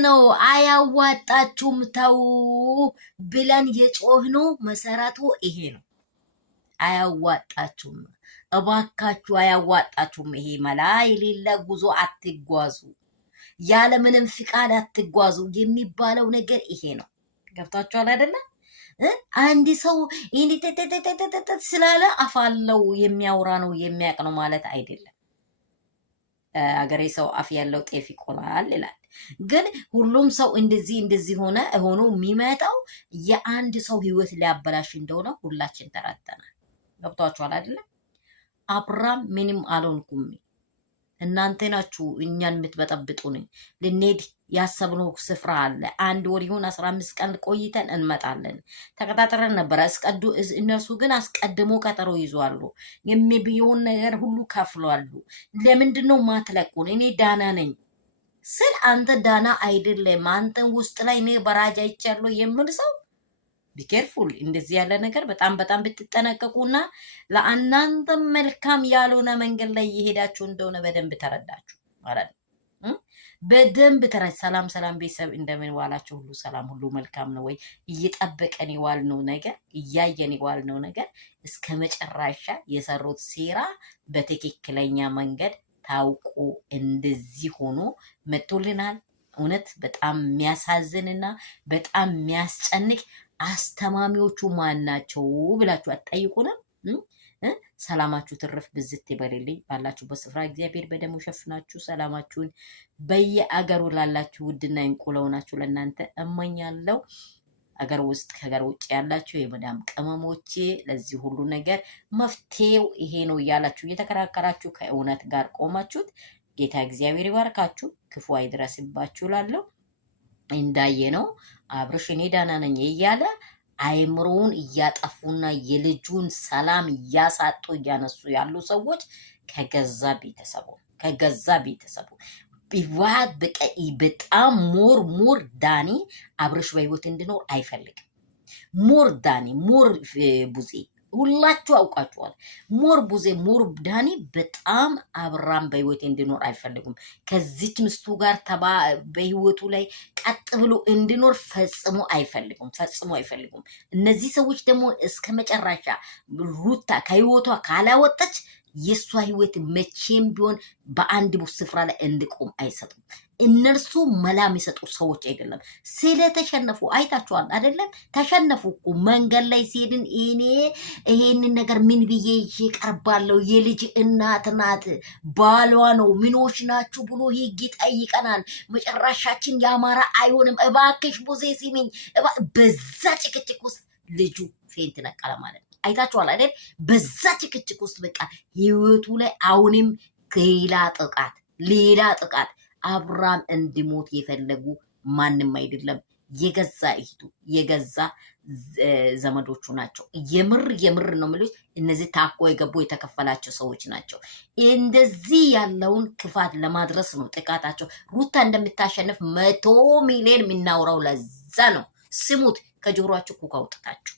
ነው አያዋጣችሁም ተው ብለን የጮህነው መሰረቱ ይሄ ነው። አያዋጣችሁም እባካችሁ አያዋጣችሁም። ይሄ መላ የሌለ ጉዞ አትጓዙ፣ ያለ ምንም ፍቃድ አትጓዙ የሚባለው ነገር ይሄ ነው። ገብታችኋል አይደለ? አንድ ሰው ስላለ አፋለው የሚያወራ ነው የሚያውቅ ነው ማለት አይደለም። አገሬ ሰው አፍ ያለው ጤፍ ይቆላል ይላል። ግን ሁሉም ሰው እንደዚህ ሆኖ የሚመጣው የአንድ ሰው ህይወት ሊያበላሽ እንደሆነ ሁላችን ተረድተናል። ገብቷችኋል አይደለ? አብራም ምንም አልሆንኩም፣ እናንተ ናችሁ እኛን የምትበጠብጡን። ልንሄድ ያሰብነው ስፍራ አለ። 1 ወር ይሁን 15 ቀን ቆይተን እንመጣለን ተቀጣጥረን ነበረ። እነርሱ ግን አስቀድሞ ቀጠሮ ይዟሉ። የሚብየውን ነገር ሁሉ ከፍሏሉ። ለምንድነው ማትለቁን? እኔ ዳና ነኝ ስል አንተ ዳና አይደለም፣ አንተን ውስጥ ላይ እኔ በራጃ ይቻለሁ የምል ሰው ቢኬርፉል። እንደዚህ ያለ ነገር በጣም ብትጠነቀቁና ለእናንተ መልካም ያልሆነ መንገድ ላይ እየሄዳችሁ እንደሆነ በደንብ ተረዳችሁ ማለት ነው። በደንብ ሰላም ቤተሰብ እንደምን ዋላችሁ? ሁሉ ሰላም፣ ሁሉ መልካም ነው ወይ? እየጠበቀን የዋልነው ነገር እያየን የዋልነው ነገር እስከ መጨረሻ የሰሩት ሴራ በትክክለኛ መንገድ ታውቁ እንደዚህ ሆኖ መጥቶልናል። እውነት በጣም የሚያሳዝንና በጣም የሚያስጨንቅ አስተማሚዎቹ ማን ናቸው ብላችሁ አትጠይቁንም? ሰላማችሁ ትርፍ ብዝት ይበልልኝ። ባላችሁበት ስፍራ እግዚአብሔር በደሙ ሸፍናችሁ ሰላማችሁን በየአገሩ ላላችሁ ውድና እንቁ ለሆናችሁ ለእናንተ እመኛለሁ። አገር ውስጥ ከሀገር ውጭ ያላችሁ የመዳም ቅመሞቼ ለዚህ ሁሉ ነገር መፍትሄው ይሄ ነው እያላችሁ እየተከራከራችሁ ከእውነት ጋር ቆማችሁት ጌታ እግዚአብሔር ይባርካችሁ፣ ክፉ አይድረስባችሁ እላለሁ። እንዳየ ነው አብርሽ እኔ ዳና ነኝ እያለ አይምሮውን እያጠፉና የልጁን ሰላም እያሳጡ እያነሱ ያሉ ሰዎች ከገዛ ቤተሰቡ ቢዋት በጣም ሞር ዳኒ አብርሽ በህይወት እንዲኖር አይፈልግም። ሞር ዳኒ ሞር ቡዜ ሁላችሁ አውቃችኋል። ሞር ቡዜ ሞር ዳኒ በጣም አብራም በህይወት እንዲኖር አይፈልጉም። ከዚች ምስቱ ጋር በህይወቱ ላይ ቀጥ ብሎ እንዲኖር ፈጽሞ አይፈልጉም። እነዚህ ሰዎች ደግሞ እስከ መጨረሻ ሩታ ከህይወቷ ካላወጣች የሷ ህይወት መቼም ቢሆን በአንድ ስፍራ ላይ እንዲቆም አይሰጡም። እነርሱ መላም የሰጡ ሰዎች አይደለም። ስለተሸነፉ አይታችኋል አይደለም? ተሸነፉ እኮ መንገድ ላይ ሲሄድን ይሄንን ነገር ምን ብዬ ይቀርባለሁ? የልጅ እናት ናት፣ ባሏ ነው፣ ምኖች ናችሁ ብሎ ህግ ይጠይቀናል። መጨረሻችን ያማረ አይሆንም። እባክሽ ቡዜ ሲሚኝ። በዛ ጭቅጭቅ ውስጥ ልጁ ፌንት ነቀለ ማለት ነው። አይታችኋል አይደል? በዛ ጭቅጭቅ ውስጥ በቃ ህይወቱ ላይ አሁንም ሌላ ጥቃት አብራም እንዲሞት የፈለጉ ማንም አይደለም፣ የገዛ እህቱ የገዛ ዘመዶቹ ናቸው። የምር ነው የምልሽ። እነዚህ ታኮ የገቡ የተከፈላቸው ሰዎች ናቸው። እንደዚህ ያለውን ክፋት ለማድረስ ነው ጥቃታቸው። ሩታ እንደምታሸንፍ 100 ሚሊዮን የምናወራው ለዛ ነው። ስሙት፣ ከጆሮአችሁ ኩክ አውጥታችሁ